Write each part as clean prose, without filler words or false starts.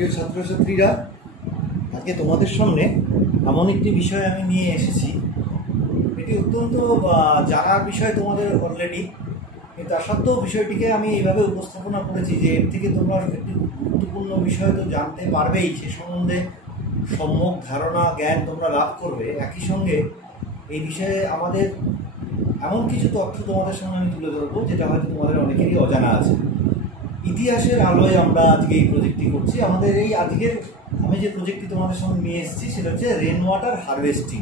প্রিয় ছাত্রছাত্রীরা, আজকে তোমাদের সামনে এমন একটি বিষয় আমি নিয়ে এসেছি। এটি অত্যন্ত জানার বিষয় তোমাদের অলরেডি, কিন্তু তার সত্ত্বেও বিষয়টিকে আমি এইভাবে উপস্থাপনা করেছি যে এর থেকে তোমরা একটি গুরুত্বপূর্ণ বিষয় তো জানতে পারবেই, সে সম্বন্ধে সম্যক ধারণা জ্ঞান তোমরা লাভ করবে। একই সঙ্গে এই বিষয়ে আমাদের এমন কিছু তথ্য তোমাদের সামনে আমি তুলে ধরবো যেটা হয়তো তোমাদের অনেকেরই অজানা আছে। ইতিহাসের আলোয় আমরা আজকে এই প্রজেক্টটি করছি। আমাদের এই আজকের আমি যে প্রজেক্টটি তোমাদের সামনে নিয়ে এসেছি সেটা হচ্ছে রেন ওয়াটার হারভেস্টিং।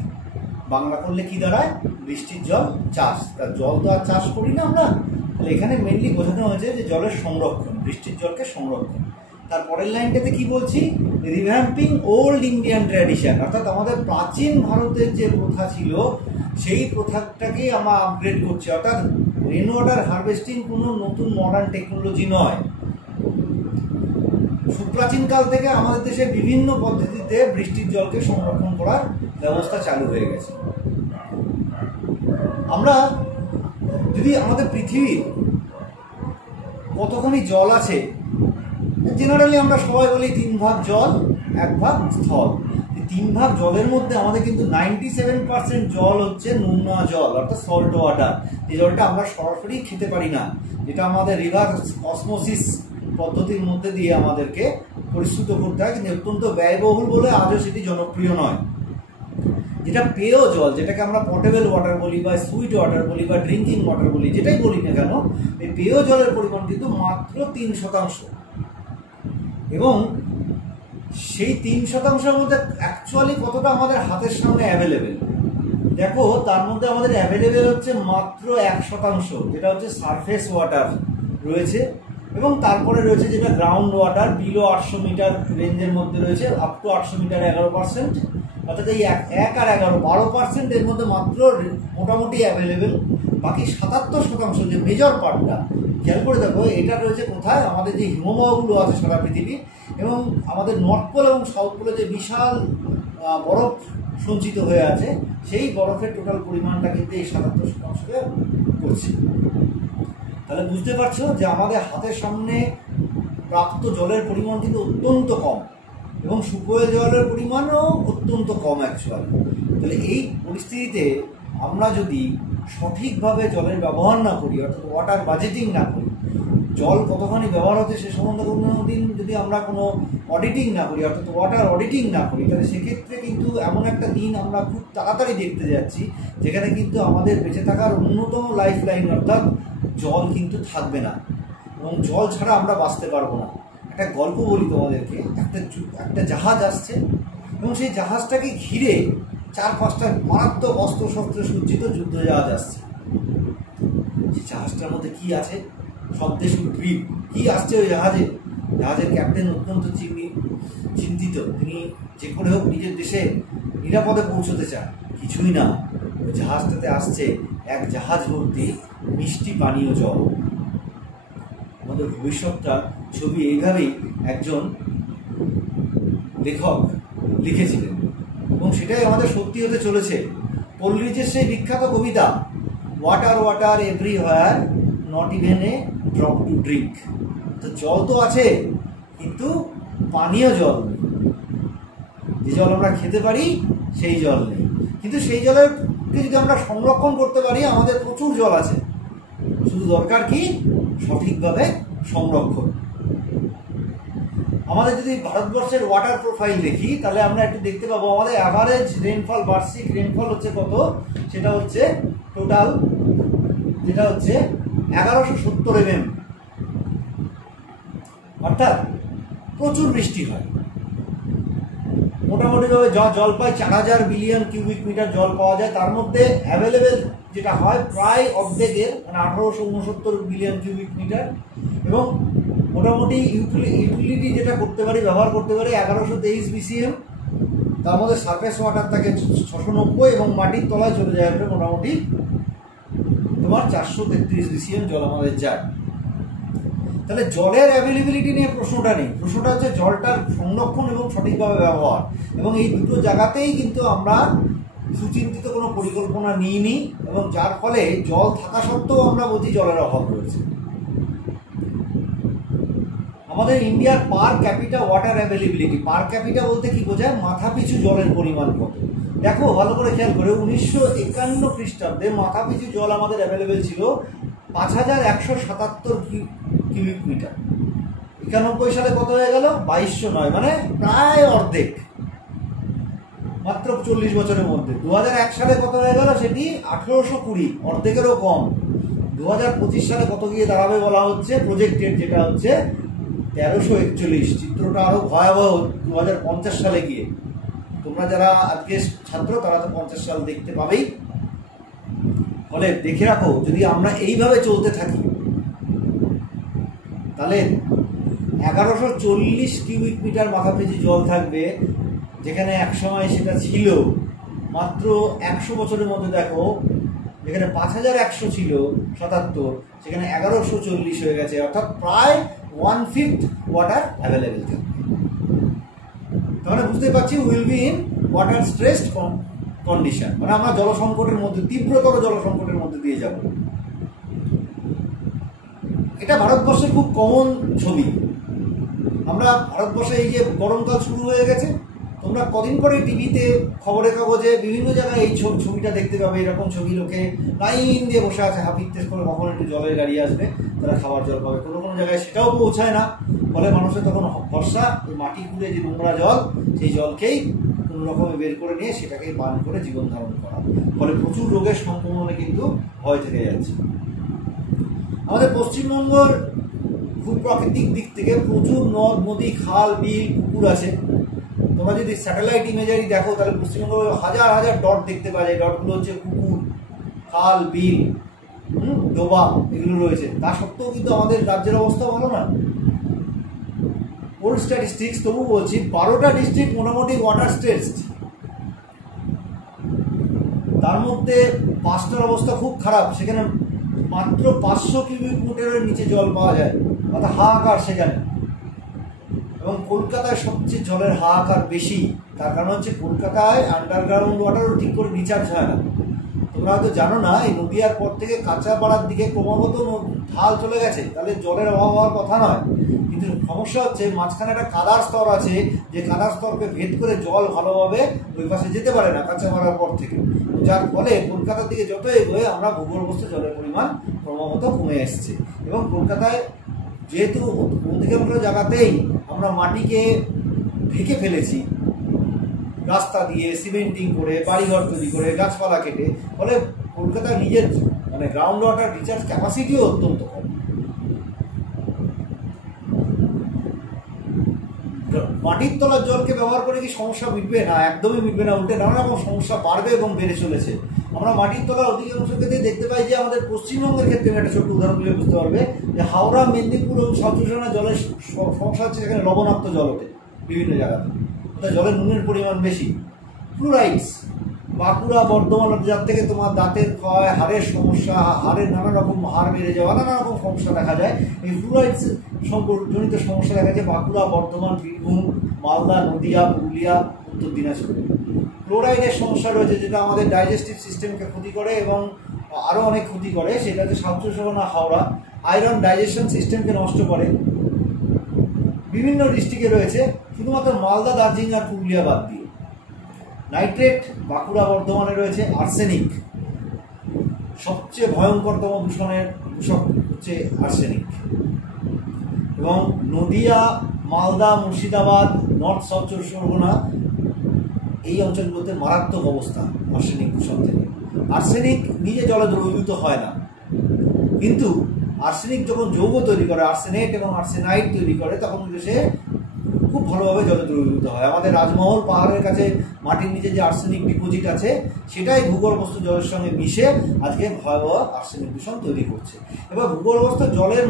বাংলা করলে কি দাঁড়ায়? বৃষ্টির জল চাষ। তার জল তো আর চাষ করি না আমরা, তাহলে এখানে মেনলি বোঝানো হয়েছে যে জলের সংরক্ষণ, বৃষ্টির জলকে সংরক্ষণ। তারপরের লাইনটাতে কি বলছি? রিভ্যাম্পিং ওল্ড ইন্ডিয়ান ট্র্যাডিশন, অর্থাৎ আমাদের প্রাচীন ভারতের যে প্রথা ছিল সেই প্রথাটাকে আমরা আপগ্রেড করছি। অর্থাৎ রেন ওয়াটার হারভেস্টিং কোনো নতুন মডার্ন টেকনোলজি নয়। সুপ্রাচীনকাল থেকে আমাদের দেশে বিভিন্ন পদ্ধতিতে বৃষ্টির জলকে সংরক্ষণ করার ব্যবস্থা চালু হয়ে গেছে। আমরা যদি আমাদের পৃথিবীর কতখানি জল আছে, জেনারেলি আমরা সবাই বলি 3 ভাগ জল 1 ভাগ স্থল। 3 ভাগ জলের মধ্যে আমাদের কিন্তু 97% জল হচ্ছে নোনা জল, অর্থাৎ সল্ট ওয়াটার। যে জলটা আমরা সরাসরি খেতে পারি না, যেটা আমাদের রিভার্স অসমোসিস পদ্ধতির মধ্যে দিয়ে আমাদেরকে পরিশ্রুত করতে হয়, কিন্তু অত্যন্ত ব্যয়বহুল বলে আজও সেটি জনপ্রিয় নয়। যেটা পেয় জল, যেটাকে আমরা পটেবল ওয়াটার বলি বা সুইট ওয়াটার বলি বা ড্রিঙ্কিং ওয়াটার বলি, যেটাই বলি না কেন, এই পেয় জলের পরিমাণ কিন্তু মাত্র 3%। এবং সেই 3%-এর মধ্যে অ্যাকচুয়ালি কতটা আমাদের হাতের সামনে অ্যাভেলেবেল দেখো, তার মধ্যে আমাদের অ্যাভেলেবেল হচ্ছে মাত্র 1%, যেটা হচ্ছে সারফেস ওয়াটার রয়েছে। এবং তারপরে রয়েছে যেটা গ্রাউন্ড ওয়াটার, বিলো 800 মিটার রেঞ্জের মধ্যে রয়েছে, আপ টু 800 মিটার 11%। অর্থাৎ এই 1 আর 11 12% এর মধ্যে মাত্র মোটামুটি অ্যাভেলেবেল। বাকি 77% যে মেজর পার্টটা, খেয়াল করে দেখো এটা রয়েছে কোথায়? আমাদের যে হিমবাহগুলো আছে সারা পৃথিবী এবং আমাদের নর্থ পোল এবং সাউথ পোলে যে বিশাল বরফ সঞ্চিত হয়ে আছে, সেই বরফের টোটাল পরিমাণটা কিন্তু এই 77%কে করছে। তাহলে বুঝতে পারছো যে আমাদের হাতের সামনে প্রাপ্ত জলের পরিমাণ কিন্তু অত্যন্ত কম এবং সুপেয় জলের পরিমাণও অত্যন্ত কম অ্যাকচুয়ালি। তাহলে এই পরিস্থিতিতে আমরা যদি সঠিকভাবে জলের ব্যবহার না করি, অর্থাৎ ওয়াটার বাজেটিং না করি, জল কতখানি ব্যবহার হচ্ছে সে সম্বন্ধে কোনো দিন যদি আমরা কোনো অডিটিং না করি, অর্থাৎ ওয়াটার অডিটিং না করি, তাহলে সেক্ষেত্রে কিন্তু এমন একটা দিন আমরা খুব তাড়াতাড়ি দেখতে যাচ্ছি যেখানে কিন্তু আমাদের বেঁচে থাকার অন্যতম লাইফ লাইন অর্থাৎ জল কিন্তু থাকবে না এবং জল ছাড়া আমরা বাঁচতে পারবো না। একটা গল্প বলি তোমাদেরকে। একটা জাহাজ আসছে এবং সেই জাহাজটাকে ঘিরে 4-5টা মারাত্মক অস্ত্র শস্ত্রে সজ্জিত যুদ্ধ জাহাজ আসছে। যে জাহাজটার মধ্যে কি আছে? শব্দে শুধু গ্রিপ। কি আসছে ওই জাহাজে? জাহাজের ক্যাপ্টেন অত্যন্ত চিন্তিত। তিনি যে করে হোক নিজের দেশে নিরাপদে পৌঁছতে চান। কিছুই না, ওই জাহাজটাতে আসছে এক জাহাজ ভর্তি মিষ্টি পানীয় জল। আমাদের ভবিষ্যৎটা ছবি এইভাবেই একজন লেখক লিখেছিলেন এবং সেটাই আমাদের সত্যি হতে চলেছে। কোলরিজের সেই বিখ্যাত কবিতা water water everywhere, not even a drop to drink. তো জল তো আছে কিন্তু পানীয় জল নেই। যে জল আমরা খেতে পারি সেই জল নেই। কিন্তু সেই জলেরকে যদি আমরা সংরক্ষণ করতে পারি, আমাদের প্রচুর জল আছে, শুধু দরকার কি সঠিকভাবে সংরক্ষণ। আমাদের যদি ভারতবর্ষের ওয়াটার প্রোফাইল দেখি তাহলে আমরা একটু দেখতে পাবো আমাদের অ্যাভারেজ রেনফল, বার্ষিক রেনফল হচ্ছে কত? সেটা হচ্ছে টোটাল, যেটা হচ্ছে 1170 mm। অর্থাৎ প্রচুর বৃষ্টি হয়। মোটামুটিভাবে জল পায় 4000 বিলিয়ন কিউবিক মিটার জল পাওয়া যায়। তার মধ্যে অ্যাভেলেবেল যেটা হয় প্রায় অর্ধেকের, মানে 1869 বিলিয়ন কিউবিক মিটার। এবং মোটামুটি ইউটিলিটি যেটা করতে পারি, ব্যবহার করতে পারি 1123 BCM। তার মধ্যে সারফেস ওয়াটার থাকে 690 এবং মাটির তলায় চলে যায় মোটামুটি তোমার 433 BCM জল আমাদের যায়। তাহলে জলের অ্যাভেলেবিলিটি নিয়ে প্রশ্নটা নেই, প্রশ্নটা হচ্ছে জলটার সংরক্ষণ এবং সঠিকভাবে ব্যবহার। এবং এই দুটো জায়গাতেই কিন্তু আমরা সুচিন্তিত কোনো পরিকল্পনা নিইনি এবং যার ফলে জল থাকা সত্ত্বেও আমরা বলছি জলের অভাব রয়েছে। আমাদের ইন্ডিয়ার পার ক্যাপিটা ওয়াটার অ্যাভেলেবিলিটি, পার ক্যাপিটা বলতে কি বোঝায়, মাথা পিছু জলের পরিমাণ কত। দেখো ভালো করে খেয়াল করে, 1951 খ্রিস্টাব্দে মাথা পিছু জল আমাদের অ্যাভেলেবেল ছিল 5177 কিউবিক মিটার। 91 সালে কত হয়ে গেল, 2209, মানে প্রায় অর্ধেক, মাত্র 40 বছরের মধ্যে। 2001 সালে কত হয়ে গেল, সেটি 1820, অর্ধেকেরও কম। 2025 সালে কত গিয়ে দাঁড়াবে বলা হচ্ছে, প্রজেক্টেড যেটা হচ্ছে 1341। চিত্রটা আরো ভয়াবহ 2050 সালে গিয়ে। তোমরা যারা আজকে ছাত্র তারা তো 50 সাল দেখতে পাবেই। ফলে দেখে রাখো, যদি আমরা এইভাবে চলতে থাকি তাহলে 1140 কিউবিক মিটার মাথা পিছু জল থাকবে, যেখানে একসময় সেটা ছিল মাত্র 100 বছরের মধ্যে। দেখো যেখানে 5100 ছিল 77, সেখানে 1140 হয়ে গেছে, অর্থাৎ প্রায় 1/5 ওয়াটার অ্যাভেলেবেল থাকবে। তাহলে বুঝতে পারছি will be in water stressed condition, মানে আমরা জল সংকটের মধ্যে, তীব্রতর জল সংকটের মধ্যে দিয়ে যাব। এটা ভারতবর্ষের খুব কমন ছবি। আমরা ভারতবর্ষে এই যে গরমকাল শুরু হয়ে গেছে, তোমরা কদিন পরে টিভিতে, খবরের কাগজে, বিভিন্ন জায়গায় এই ছবিটা দেখতে পাবে। এরকম ছবি, লোকে লাইন দিয়ে বসে আছে হাফিত্তেস করে, কখন একটু জলের গাড়ি আসবে, তারা খাবার জল পাবে। কোনো কোনো জায়গায় সেটাও পৌঁছায় না। ফলে মানুষের তখন ভরসা ওই মাটি খুঁড়ে যে নোংরা জল, সেই জলকেই কোনো রকমে বের করে নিয়ে সেটাকেই পান করে জীবন ধারণ করা। ফলে প্রচুর রোগের সংক্রমণে কিন্তু ভয় থেকে যাচ্ছে। আমাদের পশ্চিমবঙ্গের ভূপ্রাকৃতিক দিক থেকে প্রচুর নদ নদী, খাল, বিল, পুকুর আছে। তোমরা যদি স্যাটেলাইট ইমেজারি দেখো তাহলে পশ্চিমবঙ্গে হাজার হাজার ডট দেখতে পাওয়া যায়। ডটগুলো হচ্ছে পুকুর, খাল, বিল, ডোবা, এগুলো রয়েছে। তা সত্ত্বেও কিন্তু আমাদের রাজ্যের অবস্থা ভালো না। ওল্ড স্ট্যাটিস্টিক্স তবু বলছি 12টা ডিস্ট্রিক্ট মোটামুটি ওয়াটার স্ট্রেসড, তার মধ্যে 5টার অবস্থা খুব খারাপ। সেখানে মাত্র 500 কিউবিক মিটারের নিচে জল পাওয়া যায়, অর্থাৎ হাহাকার সেখানে। এবং কলকাতায় সবচেয়ে জলের হাহাকার বেশি। তার কারণ হচ্ছে কলকাতায় আন্ডারগ্রাউন্ড ওয়াটারও ঠিক করে রিচার্জ হয় না। তোমরা হয়তো জানো না, এই নদীয়ার পর থেকে কাঁচাপাড়ার দিকে ক্রমাগত ঢাল চলে গেছে, তাহলে জলের অভাব হওয়ার কথা নয়। কিন্তু সমস্যা হচ্ছে মাঝখানে একটা কাদার স্তর আছে, যে কাদার স্তরকে ভেদ করে জল ভালোভাবে ওই পাশে যেতে পারে না কাঁচাপাড়ার পর থেকে। যার ফলে কলকাতার দিকে যত এগোয় আমরা ভূগর্ভস্থ জলের পরিমাণ ক্রমাগত কমে এসছে। এবং কলকাতায় যেহেতু অধিকাংশ জায়গাতেই আমরা মাটিকে ঢেকে ফেলেছি রাস্তা দিয়ে, সিমেন্টিং করে, বাড়িঘর তৈরি করে, গাছপালা কেটে, ফলে কলকাতার নিজের মানে গ্রাউন্ড ওয়াটার রিচার্জ ক্যাপাসিটিও অত্যন্ত কম। মাটির তলার জলকে ব্যবহার করে কি সমস্যা মিটবে না? একদমই মিটবে না, উল্টে নানা রকম সমস্যা বাড়বে এবং বেড়ে চলেছে। আমরা মাটির তলার অধিকাংশ ক্ষেত্রে দেখতে পাই যে আমাদের পশ্চিমবঙ্গের ক্ষেত্রে একটা ছোট্ট উদাহরণ দিলে বুঝতে পারবে যে হাওড়া, মেদিনীপুর এবং সাউথ চব্বিশ জলের সমস্যা হচ্ছে সেখানে লবণাক্ত জল ওঠে বিভিন্ন জায়গাতে, ওটা জলের নুনের পরিমাণ বেশি। ফ্লুরাইডস, বাঁকুড়া, বর্ধমান, যার থেকে তোমার দাঁতের ক্ষয়, হাড়ের সমস্যা, হাড়ের নানা রকম হাড় বেড়ে যাওয়া, নানা রকম সমস্যা দেখা যায়। এই ফ্লুরাইডস জনিত সমস্যা দেখা যায় বাঁকুড়া, বর্ধমান, বীরভূম, মালদা, নদিয়া, পুরুলিয়া, উত্তর দিনাজপুর। ক্লোরাইডের সমস্যা রয়েছে, যেটা আমাদের ডাইজেস্টিভ সিস্টেমকে ক্ষতি করে এবং আরও অনেক ক্ষতি করে। সেটা হচ্ছে সাউথ চব্বিশ পরগনা, হাওড়া। আয়রন ডাইজেশন সিস্টেমকে নষ্ট করে। বিভিন্ন ডিস্ট্রিক্টে রয়েছে, শুধুমাত্র মালদা, দার্জিলিং আর পুরুলিয়া বাদ দিয়ে। নাইট্রেট বাঁকুড়া, বর্ধমানে রয়েছে। আর্সেনিক, সবচেয়ে ভয়ঙ্করতম দূষক হচ্ছে আর্সেনিক। এবং নদিয়া, মালদা, মুর্শিদাবাদ, নর্থ সাউথ চব্বিশ পরগনা, এই অঞ্চলগুলোতে মারাত্মক অবস্থা আর্সেনিক দূষণ থেকে। আর্সেনিক নিজে জলে দ্রবীভূত হয় না, কিন্তু আর্সেনিক যখন যৌগ তৈরি করে, আর্সেনেট এবং আর্সেনাইড তৈরি করে, তখন কিন্তু সে খুব ভালোভাবে জলে দ্রবীভূত হয়। আমাদের রাজমহল পাহাড়ের কাছে মাটির নিচে যে আর্সেনিক ডিপোজিট আছে, সেটাই ভূগর্ভস্থ জলের সঙ্গে মিশে আজকে ভয়াবহ আর্সেনিক দূষণ তৈরি করছে। এবার ভূগর্ভস্থ জলের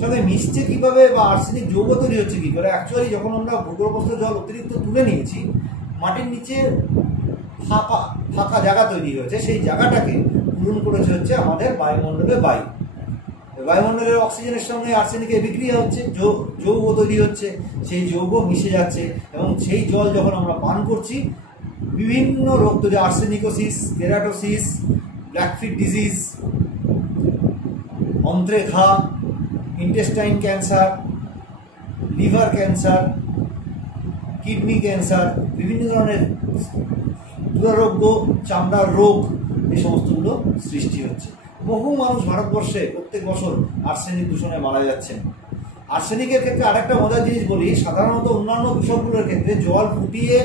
সঙ্গে মিশছে কীভাবে বা আর্সেনিক যৌগ তৈরি হচ্ছে কী করে? অ্যাকচুয়ালি যখন আমরা ভূগর্ভস্থ জল অতিরিক্ত তুলে নিয়েছি, মাটির নিচে ফাঁকা জায়গা তৈরি হয়েছে, সেই জায়গাটাকে পূরণ করেছে হচ্ছে আমাদের বায়ুমণ্ডলে বায়ু। বায়ুমণ্ডলের অক্সিজেনের সঙ্গে আর্সেনিকের বিক্রিয়া হচ্ছে, যৌগ তৈরি হচ্ছে, সেই যৌগ মিশে যাচ্ছে এবং সেই জল যখন আমরা পান করছি, বিভিন্ন রোগ তৈরি, আর্সেনিকোসিস, কেরাটোসিস, ব্ল্যাকফিট ডিজিজ, অন্ত্রে ঘা, intestine cancer, liver cancer, kidney cancer, বিভিন্ন ধরনের দুরারোগ্য, চামড়ার রোগ, এই সমস্তগুলো সৃষ্টি হচ্ছে। বহু মানুষ ভারতবর্ষে প্রত্যেক বছর আর্সেনিক দূষণে মারা যাচ্ছেন। আর্সেনিকের ক্ষেত্রে আরেকটা মজার জিনিস বলি, সাধারণত অন্যান্য দূষকগুলোর ক্ষেত্রে জল ফুটিয়ে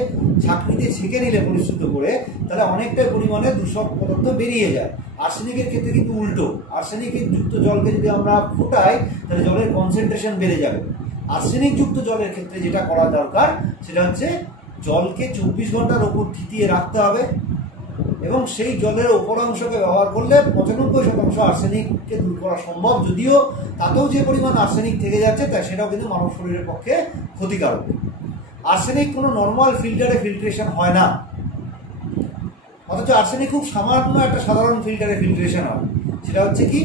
ছাঁকনিতে ছেঁকে নিলে পরিশুদ্ধ করে, তাহলে অনেকটা পরিমাণে দূষক পদার্থ বেরিয়ে যায়। আর্সেনিকের ক্ষেত্রে কিন্তু উল্টো, আর্সেনিকের যুক্ত জলকে যদি আমরা ফুটাই তাহলে জলের কনসেন্ট্রেশন বেড়ে যাবে। আর্সেনিক যুক্ত জলের ক্ষেত্রে যেটা করা দরকার সেটা হচ্ছে জলকে 24 ঘন্টার ওপর থিতিয়ে রাখতে হবে এবং সেই জলের ওপর অংশকে ব্যবহার করলে 95% আর্সেনিককে দূর করা সম্ভব, যদিও তাতেও যে পরিমাণ আর্সেনিক থেকে যাচ্ছে তা সেটাও কিন্তু মানব শরীরের পক্ষে ক্ষতিকারক। আর্সেনিক কোনো নর্মাল ফিল্টারে ফিল্ট্রেশন হয় না, অথচ আর্সেনিক খুব সামান্য একটা সাধারণ ফিল্টারে ফিল্ট্রেশন হয়। সেটা হচ্ছে কি,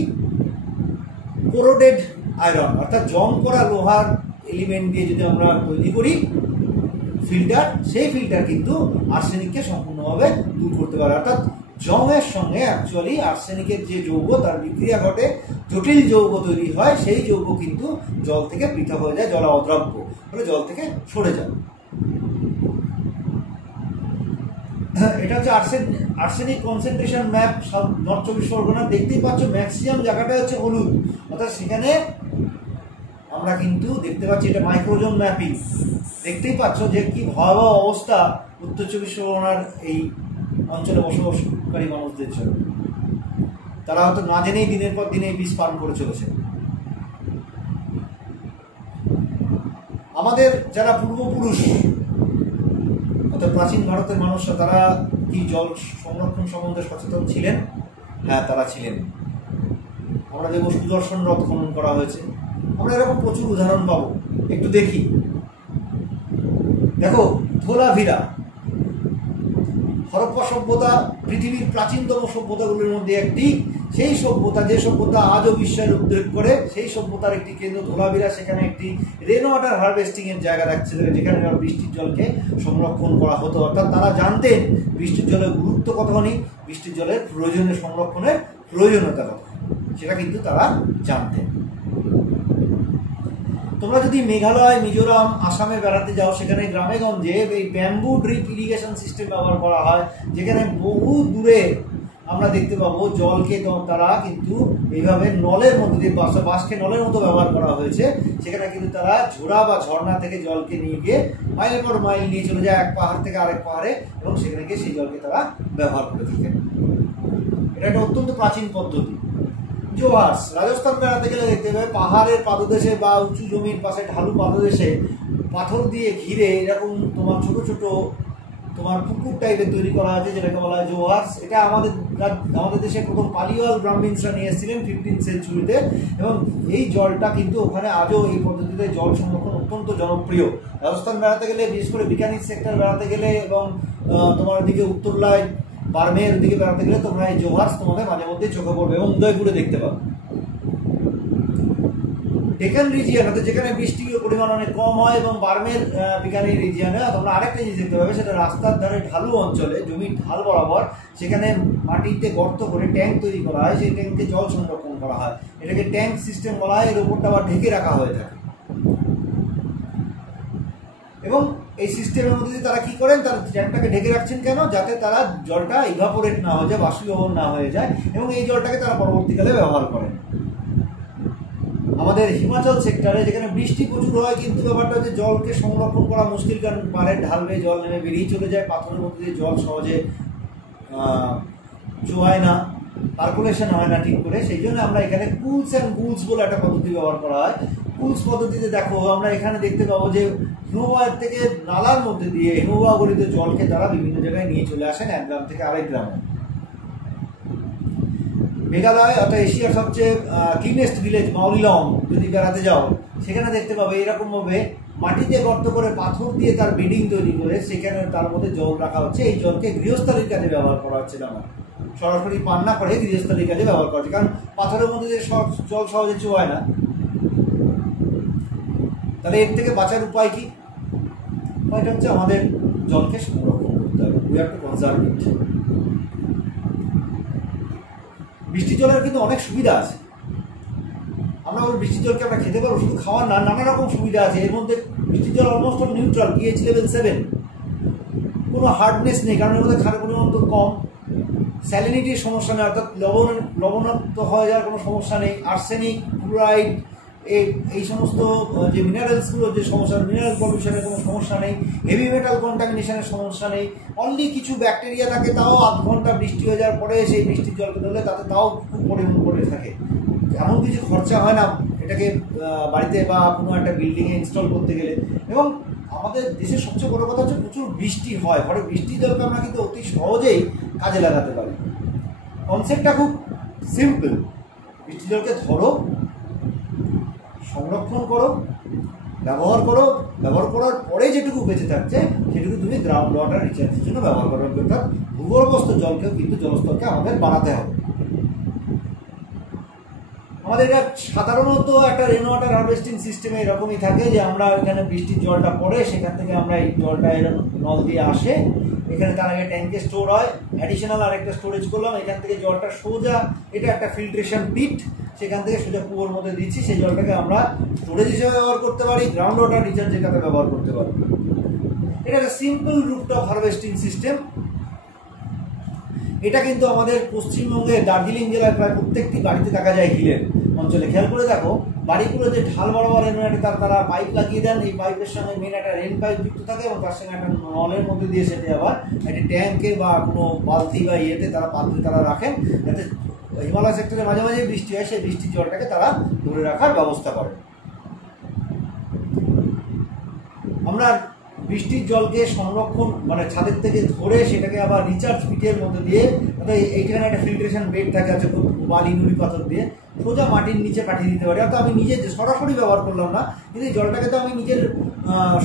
কোরোডেড আয়রন, অর্থাৎ জং করা লোহার এলিমেন্ট দিয়ে যদি আমরা তৈরি করি ফিল্টার, সেই ফিল্টার কিন্তু আর্সেনিককে সম্পূর্ণভাবে দূর করতে পারে। অর্থাৎ জংয়ের সঙ্গে অ্যাকচুয়ালি আর্সেনিকের যে যৌগ তার বিক্রিয়া ঘটে, জটিল যৌগ তৈরি হয়, সেই যৌগ কিন্তু জল থেকে পৃথক হয়ে যায়, জল অদ্রাব্য ফলে জল থেকে সরে যায়। এটা হচ্ছে arsenic concentration map north 24 Pargana. দেখতেই পাচ্ছ ম্যাক্সিমাম জায়গাটা হচ্ছে হলুদ, অর্থাৎ সেখানে আমরা কিন্তু দেখতে পাচ্ছি এটা মাইক্রোজোন ম্যাপিং। দেখতেই পাচ্ছ যে কি ভয়াবহ অবস্থা উত্তর 24 পরগনার এই অঞ্চলে বসবাসকারী মানুষদের জন্য। তারা হয়তো না জেনেই দিনের পর দিন এই বিষ পান করে চলেছে। আমাদের যারা পূর্বপুরুষ অর্থাৎ প্রাচীন ভারতের মানুষরা, তারা কি জল সংরক্ষণ সম্বন্ধে সচেতন ছিলেন? হ্যাঁ, তারা ছিলেন। আমরা দেখব সুদর্শন হ্রদ খনন করা হয়েছে, আমরা এরকম প্রচুর উদাহরণ পাবো। একটু দেখি, দেখো ধোলাভিরা হরপ্পা সভ্যতা পৃথিবীর প্রাচীনতম সভ্যতাগুলির মধ্যে একটি। সেই সভ্যতা, যে সভ্যতা আজও বিশ্বের উদ্রেক করে, সেই সভ্যতার একটি কেন্দ্র ধোলাভিরা। সেখানে একটি রেন ওয়াটার হারভেস্টিং এর জায়গা রাখছে, যেখানে বৃষ্টির জলকে সংরক্ষণ করা হতো। অর্থাৎ তারা জানতেন বৃষ্টির জলের গুরুত্ব কতখানি, বৃষ্টির জলের প্রয়োজনীয় সংরক্ষণের প্রয়োজনীয়তা কত, সেটা কিন্তু তারা জানতেন। তোমরা যদি মেঘালয়, মিজোরাম, আসামে বেড়াতে যাও, সেখানে গ্রামে গঞ্জে এই ব্যাম্বু ড্রিপ ইরিগেশন সিস্টেম ব্যবহার করা হয়, যেখানে বহু দূরে আমরা দেখতে পাবো জলকে তারা কিন্তু এইভাবে নলের মধ্যে দিয়ে বাঁশকে নলের মতো ব্যবহার করা হয়েছে। সেখানে কিন্তু তারা ঝোড়া বা ঝর্ণা থেকে জলকে নিয়ে গিয়ে মাইলের পর মাইল নিয়ে চলে যায় এক পাহাড় থেকে আরেক পাহাড়ে, এবং সেখানে গিয়ে সেই জলকে তারা ব্যবহার করে থাকেন। এটা একটা অত্যন্ত প্রাচীন পদ্ধতি। জোয়ার্স, রাজস্থান বেড়াতে গেলে দেখতে পাবে পাহাড়ের পাদদেশে বা উঁচু জমির পাশে ঢালু পাদদেশে পাথর দিয়ে ঘিরে এরকম তোমার ছোট ছোট তোমার পুকুর টাইপের তৈরি করা আছে, যেটাকে বলা হয় জোয়ার্স। এটা আমাদের দেশে প্রথম পালিওয়াল ব্রাহ্মিনসরা নিয়ে এসেছিলেন 15 সেঞ্চুরিতে, এবং এই জলটা কিন্তু ওখানে আজও এই পদ্ধতিতে জল সংরক্ষণ অত্যন্ত জনপ্রিয়। রাজস্থান বেড়াতে গেলে, বিশেষ করে বিকানির সেক্টর বেড়াতে গেলে, এবং তোমার ওদিকে উত্তরলায় বার্মের দিকে বেড়াতে গেলে তোমরা এই জোহার্স তোমাদের মাঝে মধ্যে চোখে পড়বে, এবং উদয়পুরে দেখতে পাবে। ডেকান রিজিয়ন, অর্থাৎ যেখানে বৃষ্টির পরিমাণ অনেক কম হয়, এবং বার্মের বিকানির রিজিয়নে তোমরা আরেকটা জিনিস দেখতে পাবে, সেটা রাস্তার ধারে ঢালু অঞ্চলে, জমির ঢাল বরাবর, সেখানে মাটিতে গর্ত করে ট্যাঙ্ক তৈরি করা হয়, সেই ট্যাঙ্কে জল সংরক্ষণ করা হয়। এটাকে ট্যাঙ্ক সিস্টেম বলা হয়। এর উপরটা আবার ঢেকে রাখা হয়ে থাকে, এবং এই সিস্টেমের মধ্যে তারা কি করেন, তারা ট্যাঙ্কটাকে ঢেকে রাখছেন কেন? যাতে তারা জলটা ইভাপোরেট না হয়ে যায়, বাষ্পীভবন না হয়ে যায়, এবং এই জলটাকে তারা পরবর্তীকালে ব্যবহার করেন। আমাদের হিমাচল সেক্টরে যেখানে বৃষ্টি প্রচুর হয়, কিন্তু ব্যাপারটা হচ্ছে জলকে সংরক্ষণ করা মুশকিল, কারণ পাহাড়ের ঢাল বেয়ে জল নেমে বেরিয়ে চলে যায়, পাথরের মধ্যে দিয়ে জল সহজে চোয়ায় না, সার্কুলেশন হয় না ঠিক করে। সেই জন্য আমরা এখানে কুলস অ্যান্ড বুলস বলে একটা পদ্ধতি ব্যবহার করা হয়। কুলস পদ্ধতিতে দেখো আমরা এখানে দেখতে পাবো যে হিমবাহের থেকে নালার মধ্যে দিয়ে হিমবাহ গলিত জলকে তারা বিভিন্ন জায়গায় নিয়ে চলে আসেন, এক গ্রাম থেকে আরেক গ্রামে। মেঘালয় অর্থাৎ এশিয়ার সবচেয়ে ক্লিনেস্ট ভিলেজ মাউলিলং যদি বেড়াতে যাও, সেখানে দেখতে পাবে এরকমভাবে মাটিতে গর্ত করে পাথর দিয়ে তার বেডিং তৈরি করে সেখানে তার মধ্যে জল রাখা হচ্ছে। এই জলকে গৃহস্থালির কাজে ব্যবহার করা হচ্ছে না, সরাসরি পান না করে গৃহস্থালির কাজে ব্যবহার করা হচ্ছে, কারণ পাথরের মধ্যে যে জল সহজে চোয়ায় না। তাহলে এর থেকে বাঁচার উপায় কি? উপায়টা হচ্ছে আমাদের জলকে সংরক্ষণ করতে হবে। উই হ্যাভ টু কনজার্ভ ইট। বৃষ্টি জলের কিন্তু অনেক সুবিধা আছে। আমরা ওই বৃষ্টির জলকে আমরা খেতে পারবো, শুধু খাওয়ার না, নানা রকম সুবিধা আছে এর মধ্যে। বৃষ্টির জল অলমোস্ট নিউট্রাল, পিএইচ লেভেল 7, কোনো হার্ডনেস নেই কারণ এর মধ্যে ক্ষারের পরিমাণ তো কম, স্যালিনিটির সমস্যা নেই অর্থাৎ লবণাক্ত হয়ে যাওয়ার কোনো সমস্যা নেই, আর্সেনিক, ক্লোরাইড, এই সমস্ত যে মিনারেলসগুলো যে সমস্যা, মিনারেল পলিউশনের কোনো সমস্যা নেই, হেভি মেটাল কন্টামিনেশনের সমস্যা নেই। অনলি কিছু ব্যাকটেরিয়া থাকে, তাও আধ ঘন্টা বৃষ্টি হয়ে যাওয়ার পরে সেই বৃষ্টির জলকে ধরলে তাতে তাও খুব পরিমাণ করে থাকে। এমন কিছু খরচা হয় না এটাকে বাড়িতে বা কোনো একটা বিল্ডিংয়ে ইনস্টল করতে গেলে। এবং আমাদের দেশের সবচেয়ে বড় কথা হচ্ছে প্রচুর বৃষ্টি হয়, ফলে বৃষ্টির জলকে আমরা কিন্তু অতি সহজেই কাজে লাগাতে পারি। কনসেপ্টটা খুব সিম্পল, বৃষ্টির জলকে ধরো, সংরক্ষণ করো, ব্যবহার করো, ব্যবহার করার পরে যেটুকু বেঁচে থাকছে সেটুকু তুমি গ্রাউন্ড ওয়াটার রিচার্জের জন্য ব্যবহার করো। অর্থাৎ ভূগর্ভস্থ জলকেও কিন্তু জলস্তরকে আমাদের বাড়াতে হবে। আমাদের এটা সাধারণত একটা রেন ওয়াটার হারভেস্টিং সিস্টেমে এরকমই থাকে যে আমরা এখানে বৃষ্টির জলটা পড়ে সেখান থেকে আমরা এই জলটা এরকম নল দিয়ে আসে, এখানে তার আগে ট্যাঙ্কে স্টোর হয়, অ্যাডিশনাল আরেকটা স্টোরেজ করলাম, এখান থেকে জলটা সোজা, এটা একটা ফিল্ট্রেশন পিট, সেখান থেকে সোজা কুয়োর মধ্যে দিচ্ছি, সেই জলটাকে আমরা স্টোরেজ হিসেবে ব্যবহার করতে পারি, গ্রাউন্ড ওয়াটার রিচার্জের কাজে ব্যবহার করতে পারি। এটা একটা সিম্পল রুটটপ হারভেস্টিং সিস্টেম। এটা কিন্তু আমাদের পশ্চিমবঙ্গে দার্জিলিং জেলায় প্রায় প্রত্যেকটি বাড়িতে দেখা যায় হিলের অঞ্চলে। খেয়াল করে দেখো বাড়িগুলো যে ঢাল বরাবর তারা পাইপ লাগিয়ে দেন, এই পাইপের সঙ্গে মেন একটা রেন পাইপ যুক্ত থাকে এবং তার সঙ্গে একটা নলের মধ্যে দিয়ে সেটা আবার একটা ট্যাঙ্কে বা কোনো বালতি বা ইয়েতে তারা পাত্রে তারা রাখেন, যাতে হিমালয় সেক্টরে মাঝে মাঝে বৃষ্টি হয়, সেই বৃষ্টির জলটাকে তারা ধরে রাখার ব্যবস্থা করেন। আমরা বৃষ্টির জলকে সংরক্ষণ মানে ছাদের থেকে ধরে সেটাকে আবার রিচার্জ পিটের মধ্যে দিয়ে, অর্থাৎ এইখানে একটা ফিল্ট্রেশন বেড থাকে আছে বালি নুড়ি পাথর দিয়ে, সোজা মাটির নিচে পাঠিয়ে দিতে পারি। অর্থাৎ আমি নিজে সরাসরি ব্যবহার করলাম না, কিন্তু এই জলটাকে তো আমি নিজের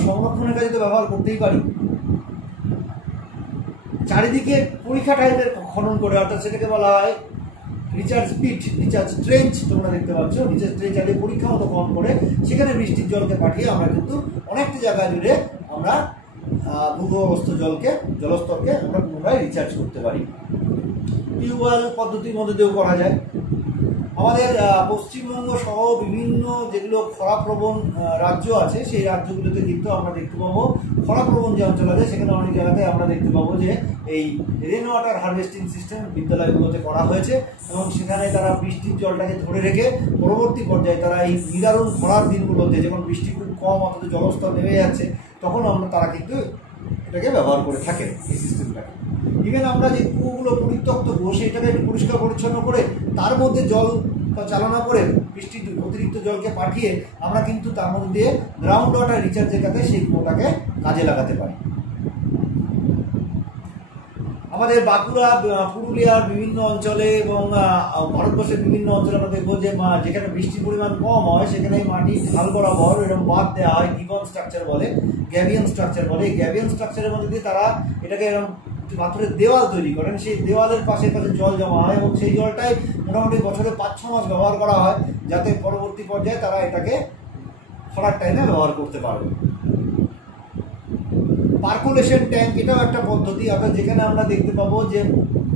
সংরক্ষণের কাজে তো ব্যবহার করতেই পারি। চারিদিকে পরীক্ষা টাইপের খনন করে, অর্থাৎ সেটাকে বলা হয় রিচার্জ পিট, রিচার্জ ট্রেঞ্চ, তোমরা দেখতে পাচ্ছ রিচার্জ ট্রেঞ্চ আগে পরীক্ষা মতো খনন করে সেখানে বৃষ্টির জলকে পাঠিয়ে আমরা কিন্তু অনেকটা জায়গা জুড়ে আমরা ভূগর্ভস্থ জলস্তরকে আমরা পুনরায় রিচার্জ করতে পারি। টিউবওয়েল পদ্ধতির মধ্যে দিয়েও করা যায়। আমাদের পশ্চিমবঙ্গ সহ বিভিন্ন যেগুলো খরাপ্রবণ রাজ্য আছে সেই রাজ্যগুলোতে কিন্তু আমরা দেখতে পাবো, খরাপ্রবণ যে অঞ্চল আছে সেখানে অনেক জায়গাতে আমরা দেখতে পাবো যে এই রেন ওয়াটার হারভেস্টিং সিস্টেম বিদ্যালয়গুলোতে করা হয়েছে এবং সেখানে তারা বৃষ্টির জলটাকে ধরে রেখে পরবর্তী পর্যায়ে তারা এই নিদারুণ খরার দিনগুলোতে যখন বৃষ্টি খুব কম অথচ জলস্তর নেমে যাচ্ছে তখন তারা কিন্তু এটাকে ব্যবহার করে থাকে এই সিস্টেমটাকে। ইভেন আমরা যে কুয়োগুলো পরিত্যক্ত কুয়ো সেটাকে একটু পরিষ্কার পরিচ্ছন্ন করে তার মধ্যে জল চালনা করে বৃষ্টির অতিরিক্ত জলকে পাঠিয়ে আমরা কিন্তু তার মধ্যে দিয়ে গ্রাউন্ড ওয়াটার রিচার্জের কাছে সেই কুয়োটাকে কাজে লাগাতে পারি। আমাদের বাঁকুড়া, পুরুলিয়ার বিভিন্ন অঞ্চলে এবং ভারতবর্ষের বিভিন্ন অঞ্চলে আমরা দেখবো যে যেখানে বৃষ্টির পরিমাণ কম হয় সেখানে মাটি ঢাল বরাবর এরকম বাঁধ দেওয়া হয়, গিবন স্ট্রাকচার বলে, গ্যাবিয়ান স্ট্রাকচার বলে। এই গ্যাবিয়ান স্ট্রাকচারের মধ্যে দিয়ে তারা এটাকে এরকম পাথরের দেওয়াল তৈরি করেন, সেই দেওয়ালের পাশে জল জমা হয় এবং সেই জলটাই মোটামুটি বছরে 5-6 মাস ব্যবহার করা হয়, যাতে পরবর্তী পর্যায়ে তারা এটাকে খরার টাইমে ব্যবহার করতে পারবে। পার্কুলেশন ট্যাঙ্ক এটাও একটা পদ্ধতি, অর্থাৎ যেখানে আমরা দেখতে পাবো যে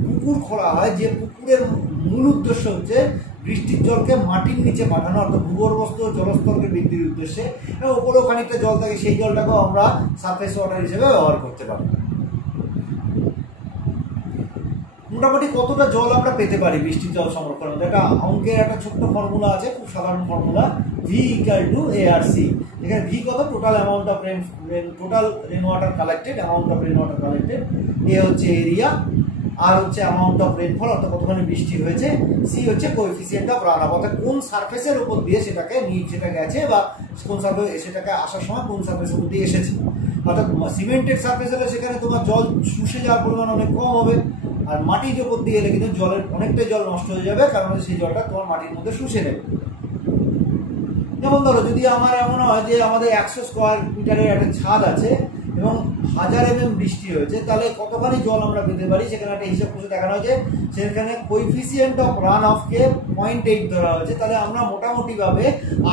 পুকুর খোঁড়া হয়, যে পুকুরের মূল উদ্দেশ্য হচ্ছে বৃষ্টির জলকে মাটির নিচে পাঠানো, অর্থাৎ ভূগর্ভস্থ জলস্তরকে বৃদ্ধির উদ্দেশ্যে, এবং ওপরেও খানিকটা জল থাকে, সেই জলটাকেও আমরা সারফেস ওয়াটার হিসেবে ব্যবহার করতে পারি। মোটামুটি কতটা জল আমরা পেতে পারি বৃষ্টির জল সংরক্ষণ, একটা অঙ্কের একটা ছোট্ট ফর্মুলা আছে, খুব সাধারণ formula, V equal to ARC। এখানে ভি কত, total amount of total rain water collected, amount of rain water collected, A হচ্ছে এরিয়া, আর হচ্ছে অ্যামাউন্ট অফ রেনফল অর্থাৎ কতখানি বৃষ্টি হয়েছে, সি হচ্ছে কোএফিসিয়েন্ট অফ রান আপ অর্থাৎ কোন সারফেসের উপর দিয়ে সেটাকে সেটা গেছে বা কোন সারফেস সেটাকে আসার সময় কোন সারফেসের উপর দিয়ে এসেছে। অর্থাৎ সিমেন্টেড সারফেস হলে সেখানে তোমার জল শুষে যাওয়ার পরিমাণ অনেক কম হবে, আর মাটির উপর দিয়ে এলে কিন্তু জলের অনেকটাই জল নষ্ট হয়ে যাবে, কারণ সেই জলটা তোমার মাটির মধ্যে শুষে নেবে। যেমন ধরো যদি আমার এমন হয় যে আমাদের 100 স্কোয়ার মিটারের একটা ছাদ আছে এবং 1000 mm বৃষ্টি হয়েছে, তাহলে কতখানি জল আমরা পেতে পারি সেখানে একটা হিসাব করে দেখানো হয়েছে। সেখানে কোএফিসিয়েন্ট অফ রান অফকে 0.8 ধরা হয়েছে, তাহলে আমরা মোটামুটিভাবে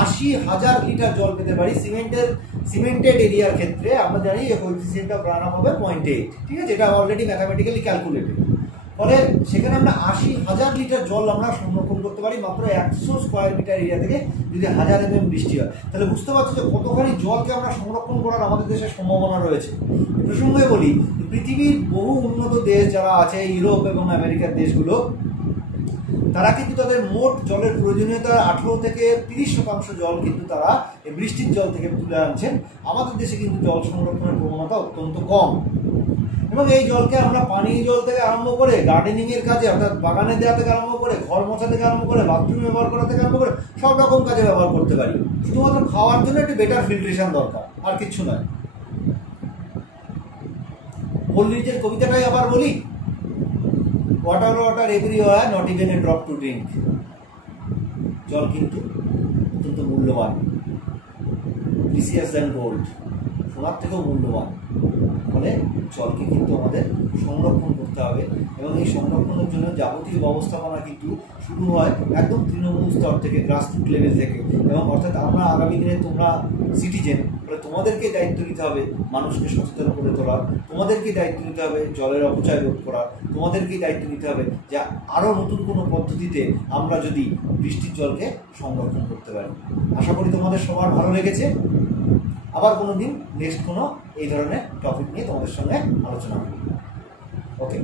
80,000 লিটার জল পেতে পারি। সিমেন্টেড এরিয়ার ক্ষেত্রে আমরা জানি কোএফিসিয়েন্ট অফ রান অফ হবে 0.8, ঠিক আছে, এটা অলরেডি ম্যাথামেটিক্যালি ক্যালকুলেটেড। ফলে সেখানে আমরা 80,000 লিটার জল আমরা সংরক্ষণ করতে পারি মাত্র 100 স্কোয়ার মিটার এরিয়া থেকে। যদি 1000 mm বৃষ্টি হয় তাহলে বুঝতে পারছো যে কতখানি জলকে আমরা সংরক্ষণ করার আমাদের দেশের সম্ভাবনা রয়েছে। এ প্রসঙ্গে বলি, পৃথিবীর বহু উন্নত দেশ যারা আছে, ইউরোপ এবং আমেরিকার দেশগুলো, তারা কিন্তু তাদের মোট জলের প্রয়োজনীয়তা 18 থেকে 30% জল কিন্তু তারা এই বৃষ্টির জল থেকে তুলে আনছেন। আমাদের দেশে কিন্তু জল সংরক্ষণের প্রবণতা অত্যন্ত কম, এবং এই জলকে আমরা পানীয় জল থেকে আরম্ভ করে গার্ডেনিং এর কাজে অর্থাৎ বাগানে দেওয়া থেকে আরম্ভ করে, ঘর মোছা থেকে আরম্ভ করে, বাথরুম ব্যবহার করা থেকে আরম্ভ করে সব রকম কাজে ব্যবহার করতে পারি। শুধুমাত্র খাওয়ার জন্য একটু বেটার ফিল্ট্রেশন দরকার, আর কিছু নয়। পল্লীর কবিতাটাই আবার বলি, water water everywhere, not even a drop to drink. জল কিন্তু অত্যন্ত মূল্যবান, প্রিসিয়াস দ্যান গোল্ড, সোনার থেকেও মূল্যবান। ফলে জলকে কিন্তু আমাদের সংরক্ষণ করতে হবে, এবং এই সংরক্ষণের জন্য যাবতীয় ব্যবস্থাপনা কিন্তু শুরু হয় একদম তৃণমূল স্তর থেকে, গ্রাসরুট লেভেল থেকে। এবং অর্থাৎ আমরা আগামী দিনে, তোমরা সিটিজেন, তোমাদেরকে দায়িত্ব নিতে হবে মানুষকে সচেতন করে তোলার, তোমাদেরকে দায়িত্ব নিতে হবে জলের অপচয় রোধ করার, তোমাদেরকেই দায়িত্ব নিতে হবে যে আরও নতুন কোনো পদ্ধতিতে আমরা যদি বৃষ্টির জলকে সংরক্ষণ করতে পারি। আশা করি তোমাদের সবার ভালো লেগেছে। আবার কোনো দিন নেক্সট কোনো এই ধরনের টপিক নিয়ে তোমাদের সঙ্গে আলোচনা করি। ওকে।